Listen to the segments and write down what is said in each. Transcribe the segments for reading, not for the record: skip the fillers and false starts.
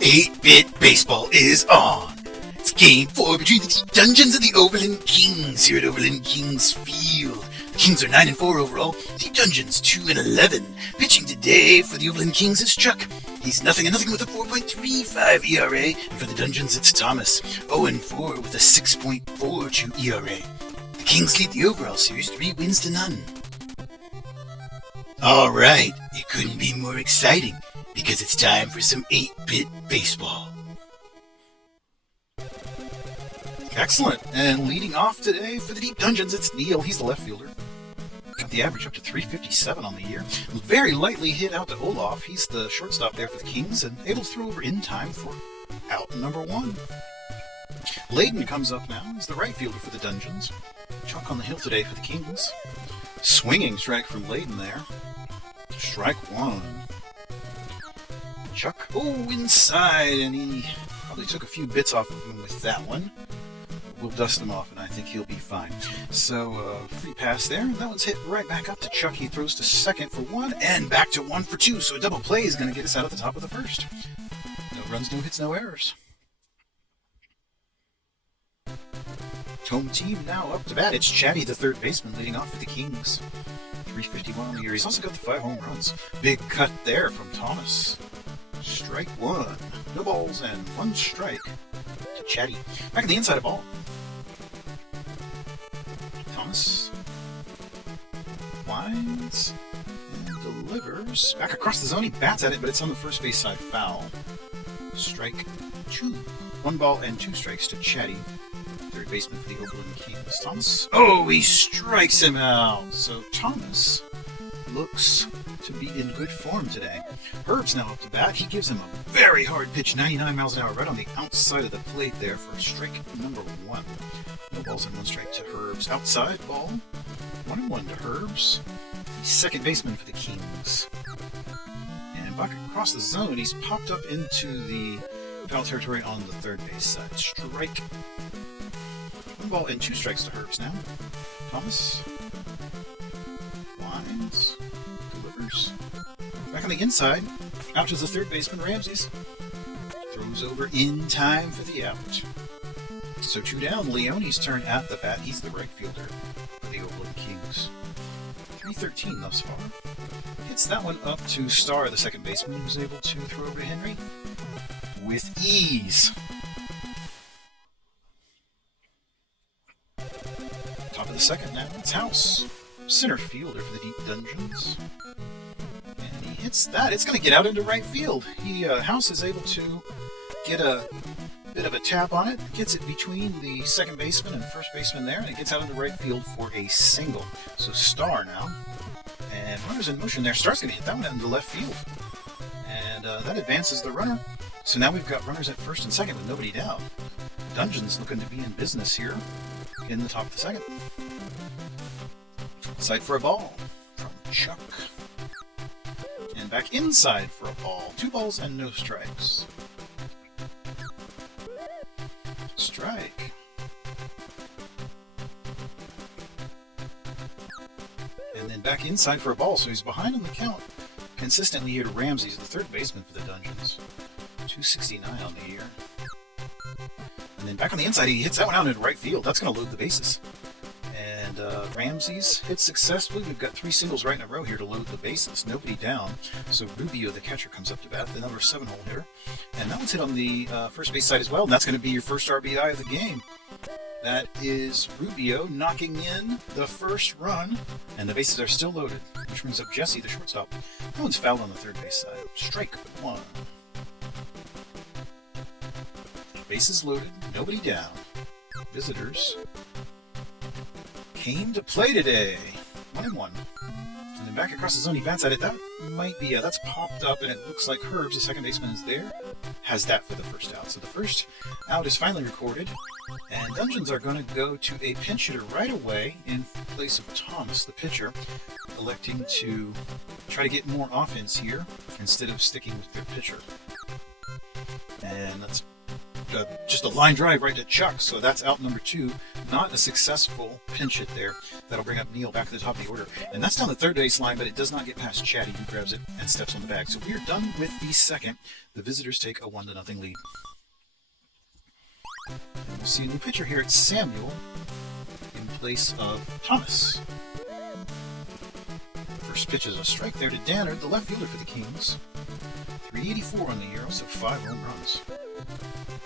8-bit baseball is on. It's game 4 between the deep dungeons and the Overland Kings here at Overland Kings Field. The Kings are 9-4 overall. Deep Dungeons 2-11. Pitching today for the Overland Kings is Chuck. He's nothing with a 4.35 ERA. And for the Dungeons, it's Thomas, 0-4 with a 6.42 ERA. The Kings lead the overall series 3 wins to none. Alright, it couldn't be more exciting because it's time for some 8-bit baseball. Excellent, and leading off today for the Deep Dungeons, it's Neil. He's the left fielder. Got the average up to 357 on the year. Very lightly hit out to Olaf. He's the shortstop there for the Kings and able to throw over in time for out number 1. Layden comes up now. He's the right fielder for the Dungeons. Chuck on the hill today for the Kings. Swinging strike from Layden there. Strike 1. Chuck, inside, and he probably took a few bits off of him with that one. We'll dust him off, and I think he'll be fine. So, free pass there. That one's hit right back up to Chuck. He throws to second for 1, and back to 1 for 2. So a double play is going to get us out at the top of the first. No runs, no hits, no errors. Home team now up to bat. It's Chatty, the third baseman, leading off for the Kings. 351 on the year. He's also got the 5 home runs. Big cut there from Thomas. Strike 1. No balls and 1 strike to Chatty. Back at the inside of ball. Thomas winds and delivers. Back across the zone. He bats at it, but it's on the first base side foul. Strike 2. 1 ball and 2 strikes to Chatty, third baseman for the Overland Kings. Thomas. He strikes him out. So Thomas looks to be in good form today. Herb's now up to bat. He gives him a very hard pitch, 99 miles an hour, right on the outside of the plate there for strike number 1. No balls and 1 strike to Herb's. Outside ball, 1-1 to Herb's. He's second baseman for the Kings. And back across the zone, he's popped up into the foul territory on the third base side. Strike. 1 ball and 2 strikes to Herb's now. Thomas winds. Delivers. Back on the inside, out to the third baseman, Ramses. Throws over in time for the out. So 2 down, Leone's turn at the bat. He's the right fielder for the Overland Kings. 313 thus far. Hits that one up to Starr, the second baseman, who's able to throw over to Henry with ease. Top of the second now, it's House. Center fielder for the Deep Dungeons. And he hits that. It's going to get out into right field. House is able to get a bit of a tap on it. Gets it between the second baseman and first baseman there, and it gets out into right field for a single. So Starr now. And runner's in motion there. Starr's going to hit that one into left field. And that advances the runner. So now we've got runners at first and second with nobody down. Dungeons looking to be in business here in the top of the second. Outside for a ball from Chuck. And back inside for a ball. 2 balls and no strikes. Strike. And then back inside for a ball, so he's behind on the count. Consistently here to Ramses, the third baseman for the Dungeons. 269 on the year. And then back on the inside, he hits that one out into right field. That's going to load the bases. And Ramses hits successfully. We've got 3 singles right in a row here to load the bases. Nobody down. So Rubio, the catcher, comes up to bat, the number 7 hole hitter. And that one's hit on the first base side as well. And that's going to be your first RBI of the game. That is Rubio knocking in the first run. And the bases are still loaded, which brings up Jesse, the shortstop. That one's fouled on the third base side. Strike 1. Bases loaded. Nobody down. Visitors came to play today. 1-1. And then back across the zone, he bats at it. That might be, that's popped up, and it looks like Herbs, the second baseman, is there. Has that for the first out. So the first out is finally recorded. And Dungeons are going to go to a pinch hitter right away in place of Thomas, the pitcher, electing to try to get more offense here instead of sticking with their pitcher. And that's just a line drive right to Chuck, so that's out number 2. Not a successful pinch hit there. That'll bring up Neil back to the top of the order. And that's down the third base line, but it does not get past Chatty, who grabs it and steps on the bag. So we are done with the second. The visitors take a 1-0 lead. And we'll see a new pitcher here. It's Samuel in place of Thomas. First pitch is a strike there to Danner, the left fielder for the Kings. 384 on the year, so 5 home runs.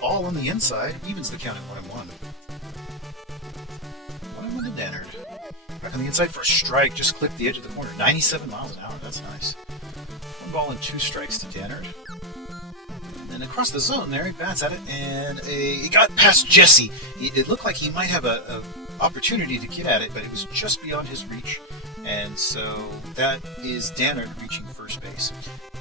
Ball on the inside, evens the count at 1-1. 1-1 to Dannard. Back on the inside for a strike, just clipped the edge of the corner. 97 miles an hour, that's nice. 1 ball and 2 strikes to Dannard. And across the zone there, he bats at it, and he got past Jesse. It looked like he might have a opportunity to get at it, but it was just beyond his reach. And so that is Dannard reaching first base.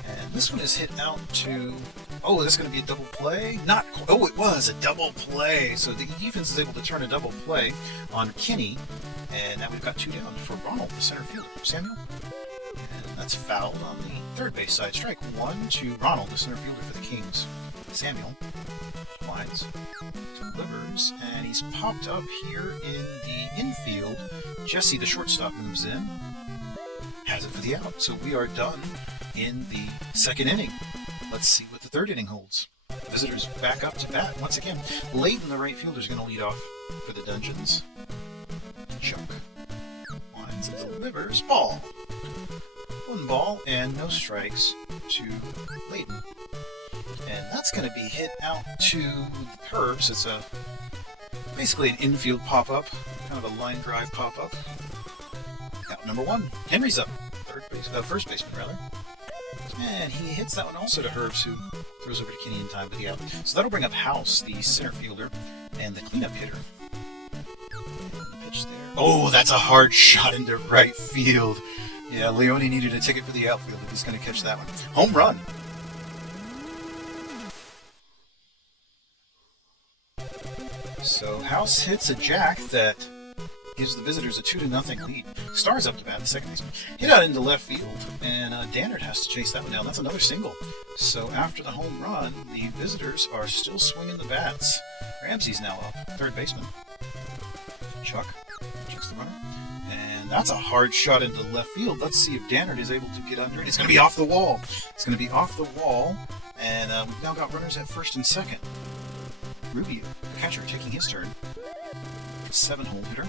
And this one is hit out to... Oh, this is going to be a double play? Not... Oh, it was a double play. So the defense is able to turn a double play on Kinney. And now we've got 2 down for Ronald, the center fielder. Samuel. And that's fouled on the third base side. Strike 1 to Ronald, the center fielder for the Kings. Samuel lines, delivers, and he's popped up here in the infield. Jesse, the shortstop, moves in. Has it for the out. So we are done in the second inning. Let's see what the third inning holds. Visitors back up to bat once again. Layton, the right fielder, is going to lead off for the Dungeons. Chuck lines and delivers. Ball. 1 ball and no strikes to Layton. And that's going to be hit out to Herbs. It's basically an infield pop-up, kind of a line drive pop-up. Out number 1. Henry's up. First baseman, rather. And he hits that one also to Herbs, who throws over to Kinney in time for the out. So that'll bring up House, the center fielder, and the cleanup hitter. Pitch there. Oh, that's a hard shot into right field. Yeah, Leone needed a ticket for the outfield if he's going to catch that one. Home run. So House hits a jack that gives the visitors a 2-0 lead. Stars up to bat, the second baseman. Hit out into left field, and Dannard has to chase that one down. That's another single. So after the home run, the visitors are still swinging the bats. Ramsey's now up, third baseman. Chuck checks the runner. And that's a hard shot into left field. Let's see if Dannard is able to get under it. It's going to be off the wall. It's going to be off the wall, and we've now got runners at first and second. Rubio, the catcher, taking his turn. 7-hole hitter.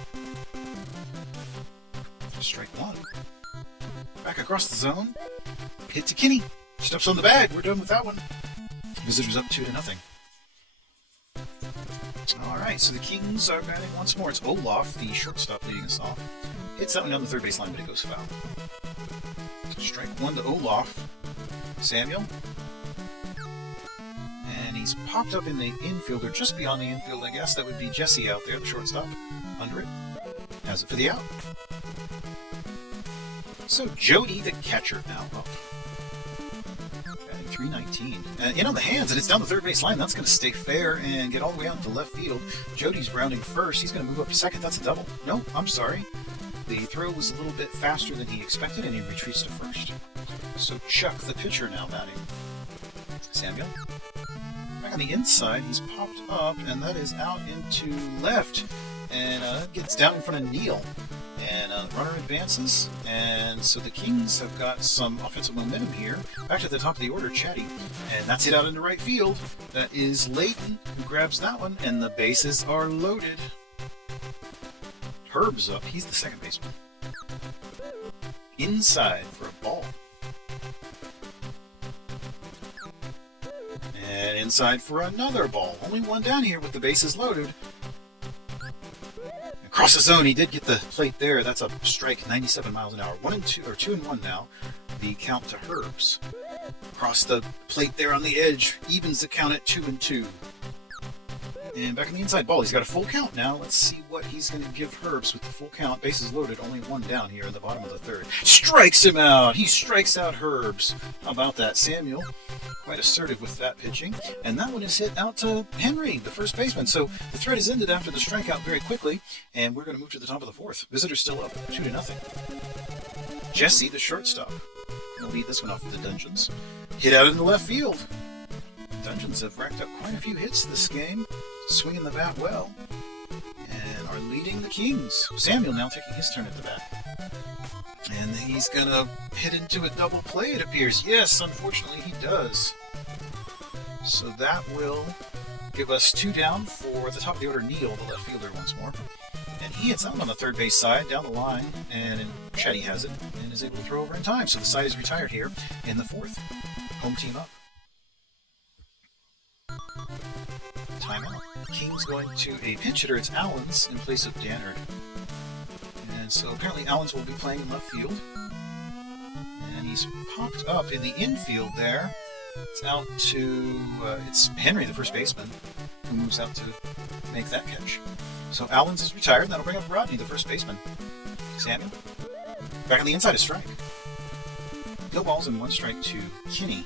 Strike 1. Back across the zone. Hit to Kinney. Steps on the bag. We're done with that one. Visitors up 2-0. Alright, so the Kings are batting once more. It's Olaf, the shortstop, leading us off. Hits that one down the third baseline, but it goes foul. Strike 1 to Olaf. Samuel. And he's popped up in the infield, or just beyond the infield, I guess. That would be Jesse out there, the shortstop. Under it. Has it for the out. So Jody, the catcher, now up. Batting 319. In on the hands, and it's down the third base line. That's going to stay fair and get all the way out to left field. Jody's rounding first. He's going to move up to second. That's a double. No, I'm sorry. The throw was a little bit faster than he expected, and he retreats to first. So Chuck, the pitcher, now batting. Samuel. Back on the inside, he's popped up, and that is out into left, and gets down in front of Neil. And the runner advances, and so the Kings have got some offensive momentum here. Back to the top of the order, Chatty, and that's hit out into right field. That is Layton, who grabs that one, and the bases are loaded. Herb's up, he's the second baseman. Inside for a ball. And inside for another ball. Only one down here with the bases loaded. Across the zone, he did get the plate there. That's a strike, 97 miles an hour. 2-1 now. The count to Herbs. Across the plate there on the edge. Evens the count at 2-2. And back on the inside ball, he's got a full count now. Let's see what he's going to give Herbs with the full count. Bases loaded, only one down here in the bottom of the third. Strikes him out. He strikes out Herbs. How about that, Samuel? Quite assertive with that pitching. And that one is hit out to Henry, the first baseman. So the threat is ended after the strikeout very quickly, and we're going to move to the top of the fourth. Visitors still up, 2-0. Jesse, the shortstop, going to lead this one off with the Dungeons. Hit out in the left field. Dungeons have racked up quite a few hits this game, swinging the bat well, and are leading the Kings. Samuel now taking his turn at the bat. And he's going to hit into a double play, it appears. Yes, unfortunately he does. So that will give us 2 down for the top of the order, Neil, the left fielder, once more. And he hits out on the third base side, down the line, and Chetty has it, and is able to throw over in time. So the side is retired here in the 4th. Home team up. Timeout. King's going to a pinch hitter. It's Allens in place of Dannard. And so apparently Allens will be playing in left field. And he's popped up in the infield there. It's out to, it's Henry, the first baseman, who moves out to make that catch. So Allens is retired, and that'll bring up Rodney, the first baseman. Samuel. Back on the inside, a strike. No balls and 1 strike to Kinney,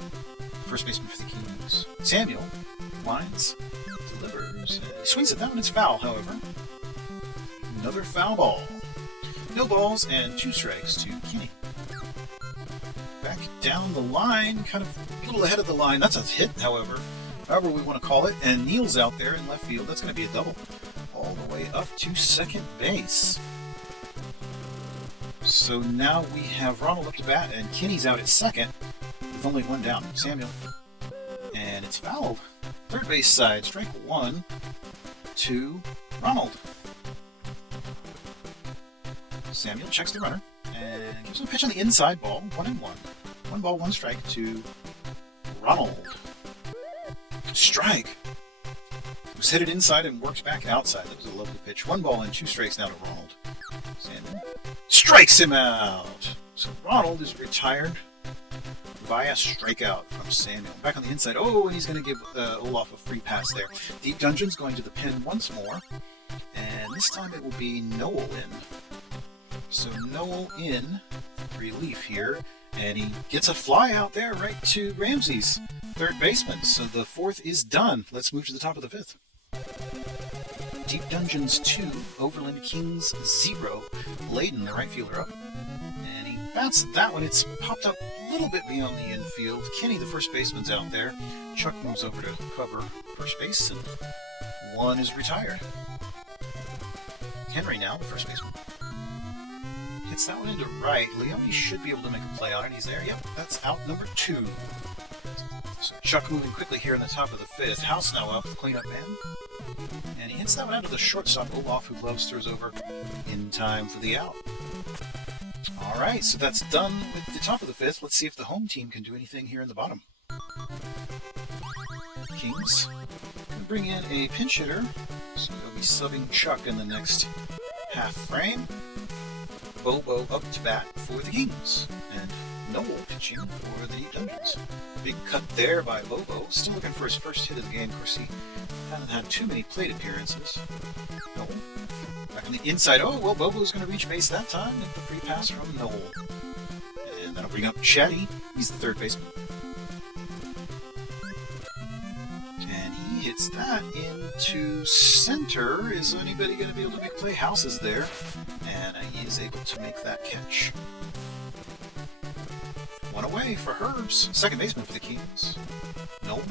first baseman for the Kings. Samuel lines, delivers, he swings it down, and it's foul, however. Another foul ball. No balls and 2 strikes to Kinney. Back down the line, kind of a little ahead of the line. That's a hit, however we want to call it. And Neil's out there in left field. That's going to be a double. All the way up to second base. So now we have Ronald up to bat, and Kinney's out at second with only 1 down. Samuel. And it's fouled. Third base side, strike 1 to Ronald. Samuel checks the runner and gives him a pitch on the inside ball, 1-1. 1 ball, 1 strike to Ronald. Strike. It was hit it inside and worked back outside. That was a lovely pitch. 1 ball and 2 strikes now to Ronald. Samuel strikes him out. So Ronald is retired via strikeout from Samuel. Back on the inside. Oh, and he's going to give Olaf a free pass there. Deep Dungeon's going to the pin once more. And this time it will be Noel in. So Noel in relief here, and he gets a fly out there right to Ramsey's third baseman. So the 4th is done. Let's move to the top of the 5th. Deep Dungeons 2, Overland Kings 0. Layden, the right fielder, up. And he bats that one. It's popped up a little bit beyond the infield. Kinney, the first baseman's out there. Chuck moves over to cover first base, and 1 is retired. Henry now, the first baseman. Hits that one into right. Leone should be able to make a play on it. He's there. Yep, that's out number 2. So Chuck moving quickly here in the top of the 5th. House now up, cleanup man. And he hits that one out to the shortstop, Olaf, who gloves throws over in time for the out. All right, so that's done with the top of the 5th. Let's see if the home team can do anything here in the bottom. Kings can bring in a pinch hitter. So they'll be subbing Chuck in the next half frame. Bobo up to bat for the Kings, and Noel pitching for the Deep Dungeons. Big cut there by Bobo, still looking for his first hit of the game. Of course, he hasn't had too many plate appearances. Noel back on the inside. Oh, well, Bobo's going to reach base that time with the free pass from Noel. And that'll bring up Chetty. He's the third baseman. And he hits that into center. Is anybody going to be able to make play? House is there. And he is able to make that catch. 1 away for Herbs, second baseman for the Kings. Nope.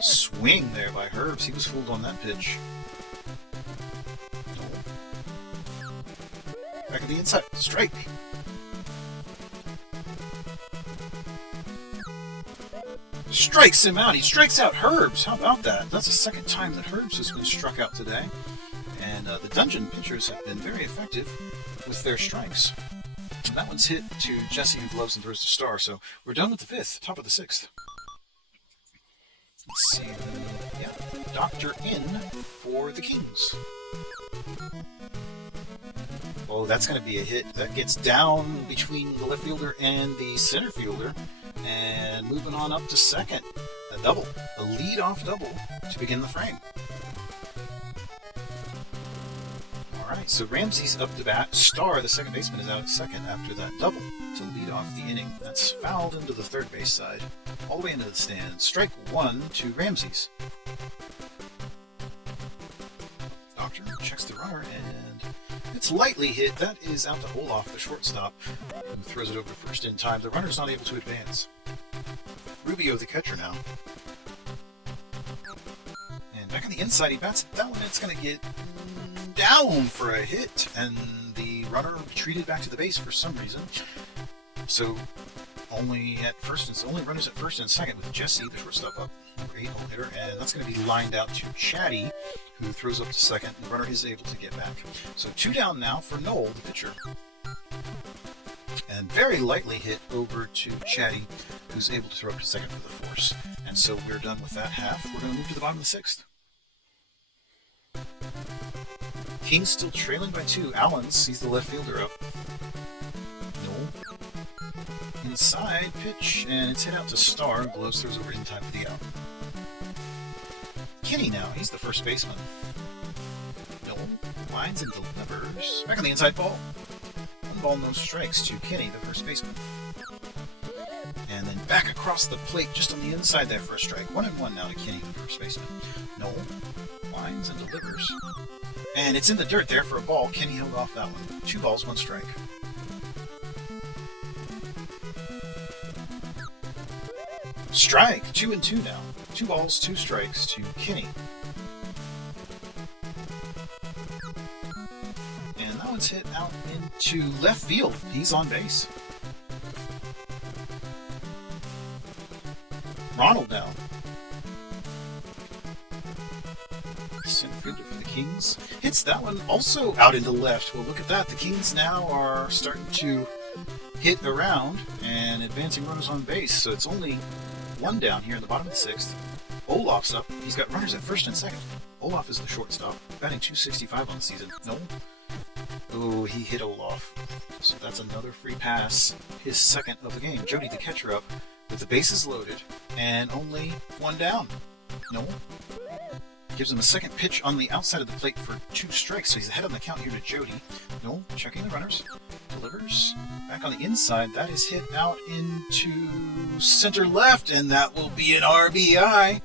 Swing there by Herbs. He was fooled on that pitch. Nope. Back at the inside. Strike. Strikes him out. He strikes out Herbs. How about that? That's the second time that Herbs has been struck out today. And the Dungeon pitchers have been very effective with their strikes. And that one's hit to Jesse, who gloves and throws to Star. So we're done with the 5th, top of the 6th. Let's see. Yeah, Doctor in for the Kings. Oh, that's going to be a hit. That gets down between the left fielder and the center fielder. And moving on up to second. A double. A lead-off double to begin the frame. Alright, so Ramsey's up to bat. Star, the second baseman, is out at second after that double to lead off the inning. That's fouled into the third base side, all the way into the stands. Strike 1 to Ramsey's. Doctor checks the runner, and it's lightly hit. That is out to Olaf, the shortstop, who throws it over first in time. The runner's not able to advance. Rubio the catcher now. And back on the inside, he bats it down, and it's going to get down for a hit. And the runner retreated back to the base for some reason. So only runners at first and second with Jesse, the shortstop, up. Number 8 hole hitter, and that's going to be lined out to Chatty, who throws up to second. The runner is able to get back. So 2 down now for Noel, the pitcher. And very lightly hit over to Chatty, who's able to throw up to second for the force. And so we're done with that half. We're going to move to the bottom of the 6th. King's still trailing by 2. Allen sees the left fielder up. Noel. Inside pitch, and it's hit out to Star. Gloves throws over in time for the out. Kinney now, he's the first baseman. Noel lines and delivers. Back on the inside ball. 1 ball, no strikes to Kinney, the first baseman. And then back across the plate, just on the inside there for a strike. 1-1 now to Kinney, the first baseman. Noel lines and delivers. And it's in the dirt there for a ball. Kinney held off that one. 2 balls, 1 strike. Strike, 2-2 now. 2 balls, 2 strikes to Kinney. And that one's hit out into left field. He's on base. Ronald now. Center fielder for the Kings. Hits that one also out into left. Well, look at that. The Kings now are starting to hit around and advancing runners on base. So it's only 1 down here in the bottom of the 6th. Olaf's up. He's got runners at first and second. Olaf is the shortstop, batting .265 on the season. No. Oh, he hit Olaf. So that's another free pass. His second of the game. Jody, the catcher, up with the bases loaded and only 1 down. No. Gives him a second pitch on the outside of the plate for 2 strikes. So he's ahead on the count here to Jody. No. Checking the runners. Delivers. Back on the inside. That is hit out into center left, and that will be an RBI.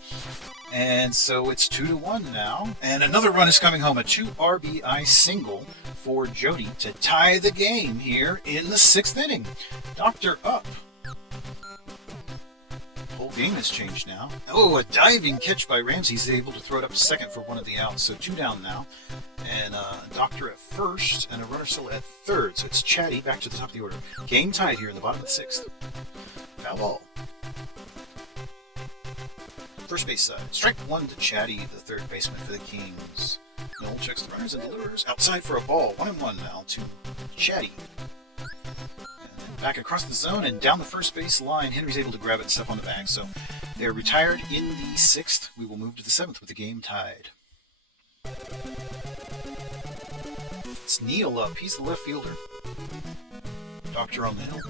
And so it's 2-1 now. And another run is coming home. A 2 RBI single for Jody to tie the game here in the 6th inning. Doctor up. Whole game has changed now. Oh, a diving catch by Ramsey. He's able to throw it up to second for one of the outs. So 2 down now. And Doctor at first, and a runner still at third. So it's Chatty back to the top of the order. Game tied here in the bottom of the 6th. Foul ball. First base side. Strike 1 to Chatty, the third baseman for the Kings. Noel checks the runners and delivers. Outside for a ball. 1-1 now to Chatty. Back across the zone and down the first base line. Henry's able to grab it and step on the bag. So they're retired in the 6th. We will move to the 7th with the game tied. It's Neil up. He's the left fielder. Doctor on the hill.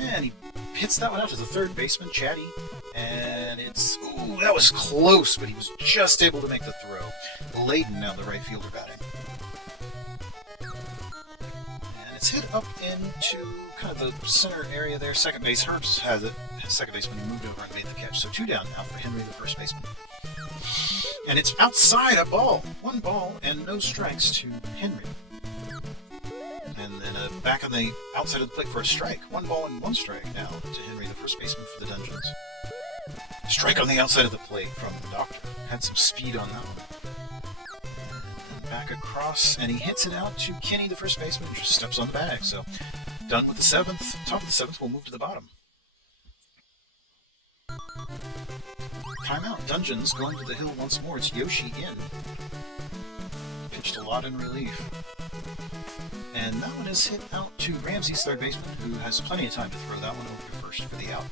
And he hits that one out to the third baseman, Chatty. And it's... Ooh, that was close, but he was just able to make the throw. Layden now the right fielder batting. It's hit up into kind of the center area there. Second base. Herbs has it. His second baseman moved over and made the catch. So 2 down now for Henry, the first baseman. And it's outside a ball. 1 ball and no strikes to Henry. And then back on the outside of the plate for a strike. 1 ball and 1 strike now to Henry, the first baseman for the Dungeons. Strike on the outside of the plate from the Doctor. Had some speed on that one. Back across, and he hits it out to Kinney, the first baseman, just steps on the bag. So, done with the 7th. Top of the 7th, we'll move to the bottom. Timeout. Dungeons going to the hill once more. It's Yoshi in. Pitched a lot in relief. And that one is hit out to Ramsey's third baseman, who has plenty of time to throw that one over to first for the out.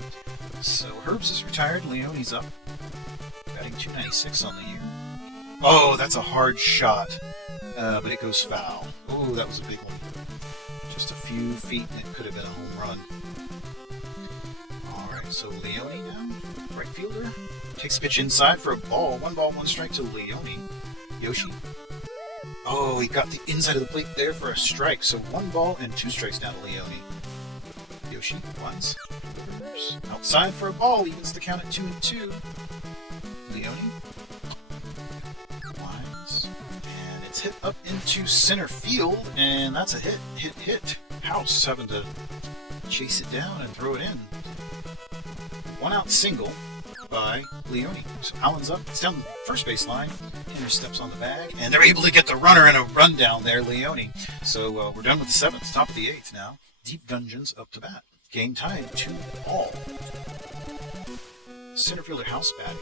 So, Herbs is retired. Leone's up. Batting .296 on the year. Oh, that's a hard shot, but it goes foul. Oh, that was a big one. Just a few feet, and it could have been a home run. All right, so Leone now, right fielder, takes a pitch inside for a ball. 1 ball, 1 strike to Leone. Yoshi. Oh, he got the inside of the plate there for a strike. So 1 ball and 2 strikes down to Leone. Yoshi once. Outside for a ball, evens the count at 2-2. Leone. Hit up into center field, and that's a hit. Hit. House having to chase it down and throw it in. 1-out single by Leone. So Allen's up, it's down the first base line. Henry steps on the bag, and they're able to get the runner in a rundown there, Leone. So we're done with the 7th, top of the 8th now. Deep Dungeons up to bat. Game tied 2-all. Center fielder house batting.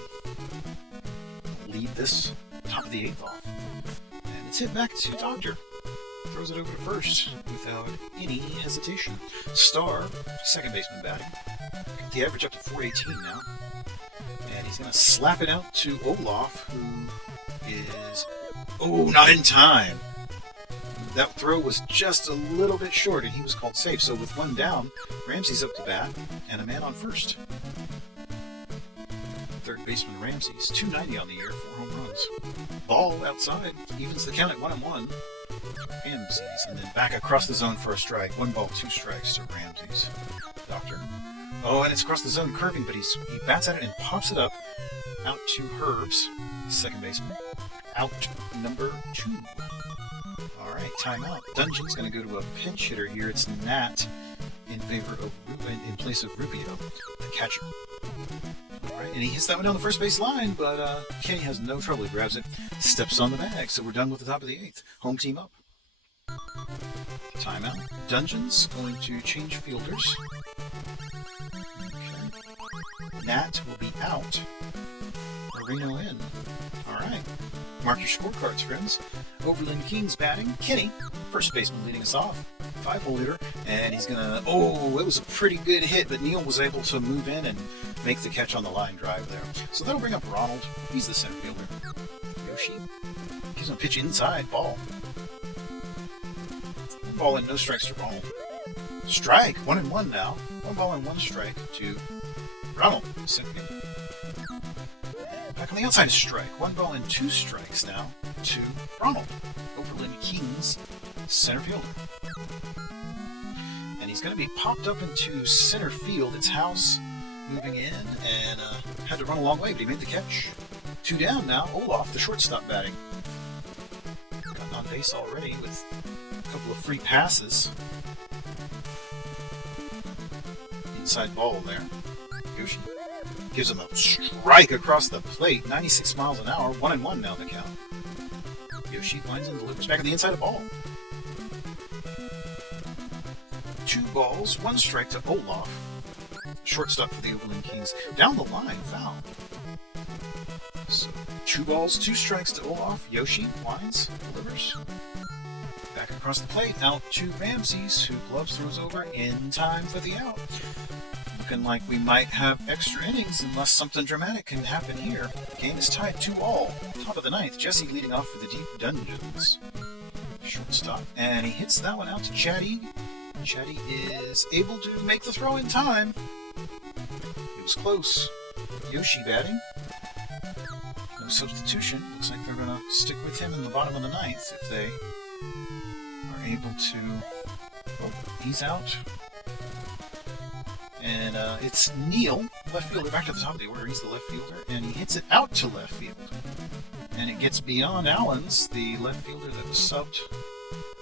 Lead this top of the 8th off. And it's hit back to Doctor. Throws it over to first without any hesitation. Star, second baseman batting. Got the average up to 418 now. And he's going to slap it out to Olaf, who is... Oh, not in time. That throw was just a little bit short, and he was called safe. So with one down, Ramsey's up to bat, and a man on first. Third baseman Ramsey's 290 on the year, 4 home runs. Ball outside, evens the count at 1-1. Ramsey's, and then back across the zone for a strike. 1 ball, 2 strikes to Ramsey's. Doctor. Oh, and it's across the zone curving, but he bats at it and pops it up out to Herbs, second baseman. Out number 2. All right, timeout. Dungeon's going to go to a pinch hitter here. It's Nat in place of Rubio, the catcher. All right, and he hits that one down the first base line, but Kenny has no trouble. He grabs it, steps on the bag. So we're done with the top of the 8th. Home team up. Timeout. Dungeon's going to change fielders. Okay. Nat will be out. Marino in. All right. Mark your scorecards, friends. Overland Kings batting. Kenny, first baseman, leading us off. 5-hole hitter, and he's gonna. Oh, it was a pretty good hit, but Neal was able to move in and make the catch on the line drive there. So that'll bring up Ronald. He's the center fielder. Yoshi gives him a pitch inside. Ball. Ball and no strikes to Ronald. Strike. 1-1 now. 1 ball and 1 strike to Ronald, center fielder. Back on the outside, strike. 1 ball and 2 strikes now to Ronald, Overland Kings center fielder. And he's going to be popped up into center field. It's House moving in and had to run a long way, but he made the catch. 2 down now. Olaf, the shortstop, batting. Gotten on base already with a couple of free passes. Inside ball there. Yoshi gives him a strike across the plate. 96 miles an hour. 1-1 now the count. Yoshi lines and delivers back at the inside of ball. 2 balls, 1 strike to Olaf. Shortstop for the Overland Kings. Down the line, foul. So 2 balls, 2 strikes to Olaf. Yoshi lines, delivers. Back across the plate, out to Ramses, who gloves throws over in time for the out. Looking like we might have extra innings unless something dramatic can happen here. The game is tied 2-all. Top of the 9th, Jesse leading off for the Deep Dungeons. Shortstop, and he hits that one out to Chatty. Chatty is able to make the throw in time. It was close. Yoshi batting. No substitution. Looks like they're going to stick with him in the bottom of the 9th if they are able to... Oh, he's out. And it's Neal, left fielder, back to the top of the order. He's the left fielder, and he hits it out to left field. And it gets beyond Allens, the left fielder that was subbed.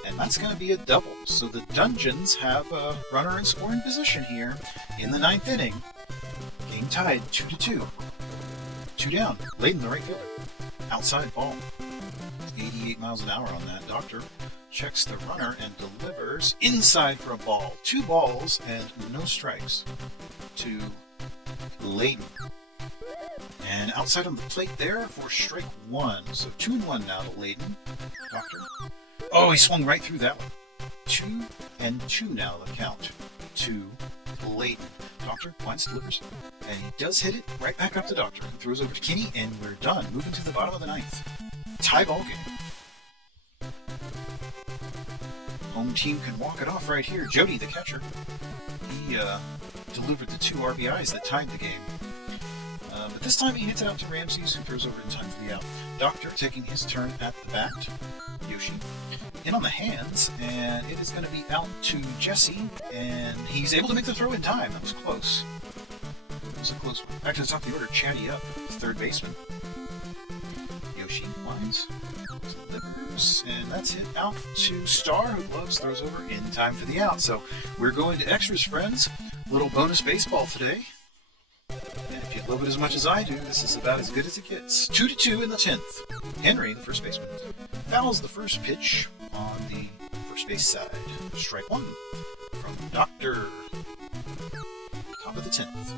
And that's going to be a double. So the Dungeons have a runner in scoring position here in the 9th inning. Game tied 2-2. 2 down. Layden, the right fielder. Outside ball. 88 miles an hour on that. Doctor checks the runner and delivers inside for a ball. 2 balls and no strikes to Layden. And outside on the plate there for strike 1. So 2-1 now to Layden. Doctor. Oh, he swung right through that one. 2-2 now the count to Layden. Doctor winds, delivers, and he does hit it right back up to Doctor. And throws over to Kenny, and we're done. Moving to the bottom of the 9th. Tie ball game. Home team can walk it off right here. Jody, the catcher, he delivered the 2 RBIs that tied the game. But this time he hits it out to Ramses, who throws over in time for the out. Doctor taking his turn at the bat. Yoshi in on the hands, and it is going to be out to Jesse, and he's able to make the throw in time. That was close. It was a close one. Back to the top of the order, Chatty up, the third baseman. Yoshi lines, delivers, and that's hit out to Star, who gloves, throws over in time for the out. So we're going to extras, friends. Little bonus baseball today. you love it as much as I do, this is about as good as it gets. 2-2 in the 10th. Henry, the first baseman, fouls the first pitch on the first base side. Strike one from Doctor. Top of the 10th.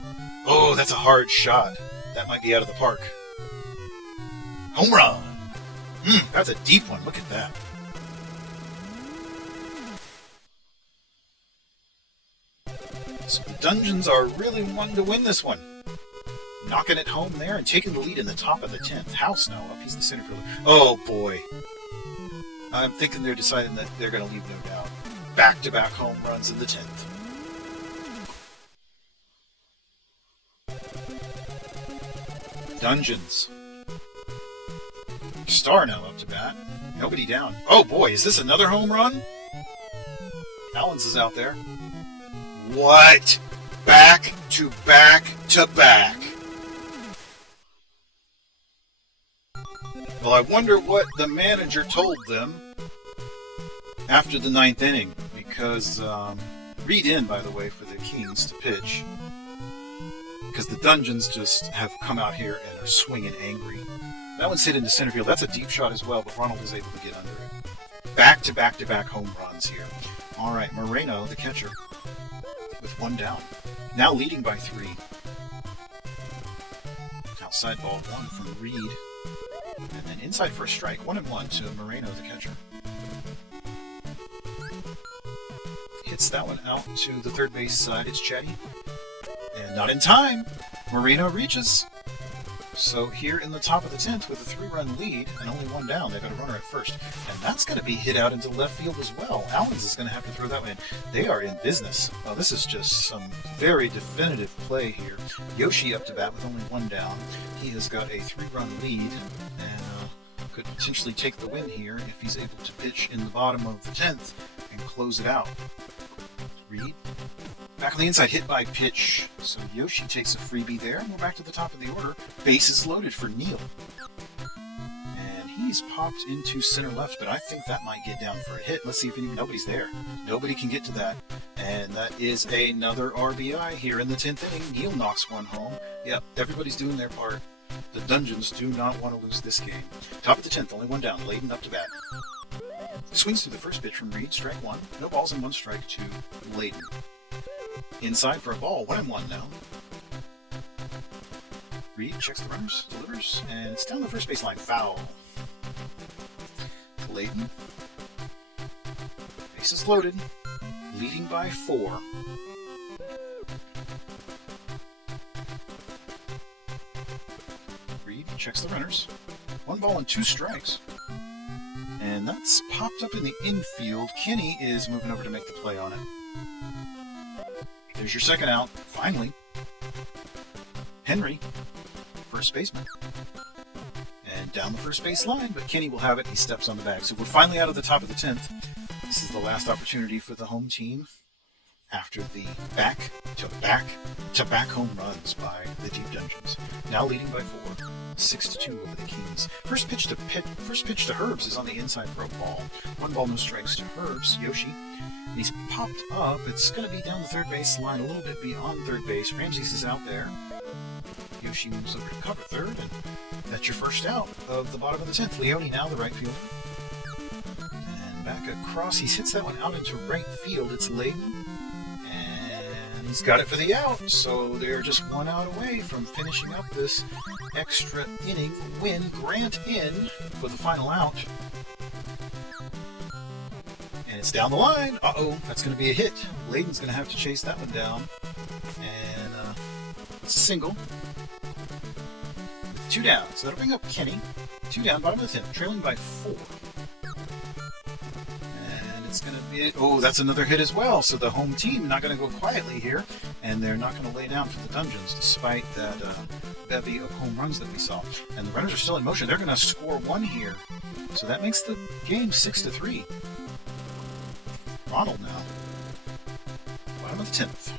Oh, that's a hard shot. That might be out of the park. Home run! That's a deep one. Look at that. So the Dungeons are really wanting to win this one. Knocking it home there and taking the lead in the top of the 10th. House now up. He's the center fielder. Oh, boy. I'm thinking they're deciding that they're going to leave no doubt. Back-to-back home runs in the 10th. Dungeons. Star now up to bat. Nobody down. Oh, boy. Is this another home run? Allens is out there. What? Back to back to back. Well, I wonder what the manager told them after the 9th inning, because Reed in, by the way, for the Kings to pitch, because the Dungeons just have come out here and are swinging angry. That one's hit into center field. That's a deep shot as well, but Ronald was able to get under it. Back-to-back-to-back home runs here. All right, Moreno, the catcher, with one down. Now leading by 3. Outside ball 1 from Reed. And then inside for a strike, 1-1 to Moreno, the catcher. Hits that one out to the third base side. It's Chetty. And not in time. Moreno reaches. So here in the top of the 10th with a 3-run lead and only 1 down, they've got a runner at first. And that's going to be hit out into left field as well. Allens is going to have to throw that one in. They are in business. Well, this is just some very definitive play here. Yoshi up to bat with only 1 down. He has got a 3-run lead and could potentially take the win here if he's able to pitch in the bottom of the 10th and close it out. Reed. Back on the inside, hit by pitch. So Yoshi takes a freebie there, and we're back to the top of the order. Bases loaded for Neal. And he's popped into center left, but I think that might get down for a hit. Let's see if nobody's there. Nobody can get to that. And that is another RBI here in the 10th inning. Neal knocks one home. Yep, everybody's doing their part. The Dungeons do not want to lose this game. Top of the 10th, only 1 down. Layden up to bat. Swings through the first pitch from Reed, strike 1. No balls and 1 strike to Layden. Inside for a ball, 1-1 now. Reed checks the runners, delivers, and it's down the first baseline. Foul. Layden. Bases loaded, leading by 4. Reed checks the runners. 1 ball and 2 strikes. And that's popped up in the infield. Kenny is moving over to make the play on it. There's your second out, finally. Henry, first baseman. And down the first base line, but Kenny will have it. He steps on the bag. So we're finally out of the top of the 10th. This is the last opportunity for the home team after the back-to-back home runs by the Deep Dungeons. Now leading by 4, 6-2 over the Kings. First pitch to Herbs is on the inside for a ball. 1 ball, no strikes to Herbs. Yoshi. He's popped up. It's going to be down the third base line, a little bit beyond third base. Ramses is out there. Yoshi moves over to cover third, and that's your first out of the bottom of the 10th. Leone now the right fielder. And back across. He hits that one out into right field. It's Layden. And he's got it for the out. So they're just 1 out away from finishing up this extra inning win. Grant in for the final out. And it's down the line. Uh-oh, that's going to be a hit. Layden's going to have to chase that one down. And it's a single. With 2 down. So that'll bring up Kenny. 2 down, bottom of the 10th, trailing by 4. And it's going to be... Oh, that's another hit as well. So the home team not going to go quietly here. And they're not going to lay down for the Dungeons, despite that bevy of home runs that we saw. And the runners are still in motion. They're going to score 1 here. So that makes the game 6-3. Ronald now. Bottom of the 10th.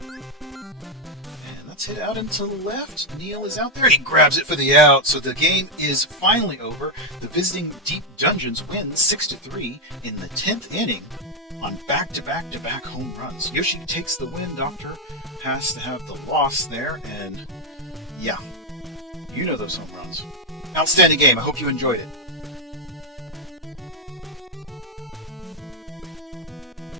And that's hit out into left. Neal is out there and he grabs it for the out. So the game is finally over. The visiting Deep Dungeons win 6-3 in the 10th inning on back-to-back-to-back home runs. Yoshi takes the win. Doctor has to have the loss there, and Yeah, you know those home runs. Outstanding game. I hope you enjoyed it.